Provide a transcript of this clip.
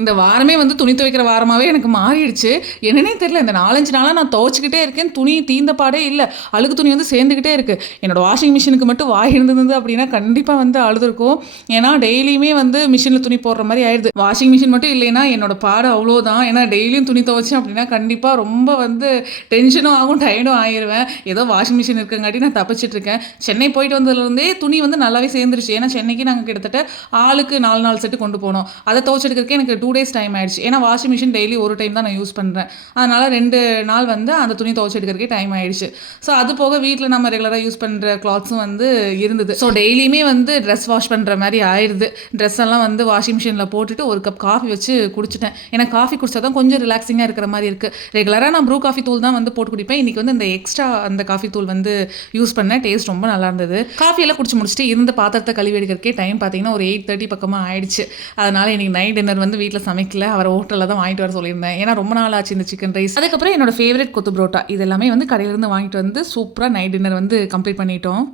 இந்த வாரமே வந்து துணி துவைக்கிற வாரமாகவே எனக்கு மாறிடுச்சு. என்னன்னே தெரியல. இந்த 4, 5 நாளா நான் துவைச்சுக்கிட்டே இருக்கேன். துணி தீந்த பாடே இல்ல. அழுக்கு துணி வந்து சேர்ந்துக்கிட்டே இருக்கு. என்னோட வாஷிங் மிஷினுக்கு மட்டும் வாய் இருந்தது அப்படின்னா கண்டிப்பா வந்து அழுதுருக்கும். ஏன்னா டெய்லியுமே வந்து மிஷினில் துணி போடுற மாதிரி ஆயிடுது. வாஷிங் மிஷின் மட்டும் இல்லைன்னா என்னோட பாடு அவ்வளோதான். ஏன்னா டெய்லியும் துணி துவைச்சேன் அப்படின்னா கண்டிப்பாக ரொம்ப வந்து டென்ஷனும் ஆகும், டயர்டும் ஆயிடுவேன். ஏதோ வாஷிங் மிஷின் இருக்கங்காட்டி நான் தப்பிச்சிட்டு இருக்கேன். சென்னை போயிட்டு வந்ததுலேருந்தே துணி வந்து நல்லாவே சேர்ந்துருச்சு. ஏன்னா சென்னைக்கு நாங்கள் கிட்டத்தட்ட ஆளுக்கு 4 செட்டு கொண்டு போனோம். அதை துவைச்செடுக்கிறதுக்கே எனக்கு 2 டேஸ் டைம் ஆயிடுச்சு. ஏன்னா வாஷிங் மிஷின் டெய்லி ஒரு டைம் தான் நான் யூஸ் பண்ணுறேன். அதனால் 2 நாள் வந்து அந்த துணி துவைச்செடுக்கிறதுக்கே டைம் ஆயிடுச்சு. ஸோ அது போக வீட்டில் நம்ம ரெகுலராக யூஸ் பண்ணுற கிளாத்ஸும் வந்து இருந்தது. ஸோ டெய்லியுமே வந்து ட்ரெஸ் வாஷ் பண்ணுற மாதிரி ஆயிடுது. ட்ரெஸ் எல்லாம் வந்து வாஷிங் மிஷினில் போட்டுட்டு ஒரு கப் காஃபி வச்சு குடிச்சிட்டேன். ஏன்னா காஃபி குடிச்சா தான் கொஞ்சம் ரிலாக்ஸிங்காக இருக்கிற மாதிரி இருக்குது. ரெகுலராக நான் ப்ரூ காஃபி தூள் தான் வந்து போட்டு குடிப்பேன். இன்றைக்கி வந்து இந்த எக்ஸ்ட்ரா அந்த காஃபி தூள் வந்து யூஸ் பண்ணேன். டேஸ்ட் ரொம்ப நல்லா இருந்தது. காஃபியெல்லாம் குடிச்சு முடிச்சுட்டு இருந்த பாத்திரத்தை கழுவி எடுக்கிறக்கே டைம் பார்த்தீங்கன்னா ஒரு 8:30 பக்கமாக ஆயிடுச்சு. அதனால் இன்றைக்கி நைட் டின்னர் வந்து வீட்டில் சமைக்கல. அவரை ஹோட்டலில் தான் வாங்கிட்டு வர சொல்லியிருந்தேன். ஏன்னா ரொம்ப நாள் ஆச்சு இந்த சிக்கன் ரைஸ். அதுக்கப்புறம் என்னோட ஃபேவரட் கொத்து புரோட்டா இது எல்லாமே வந்து கடையிலேருந்து வாங்கிட்டு வந்து சூப்பராக நைட் டின்னர் வந்து கம்ப்ளீட் பண்ணிட்டோம்.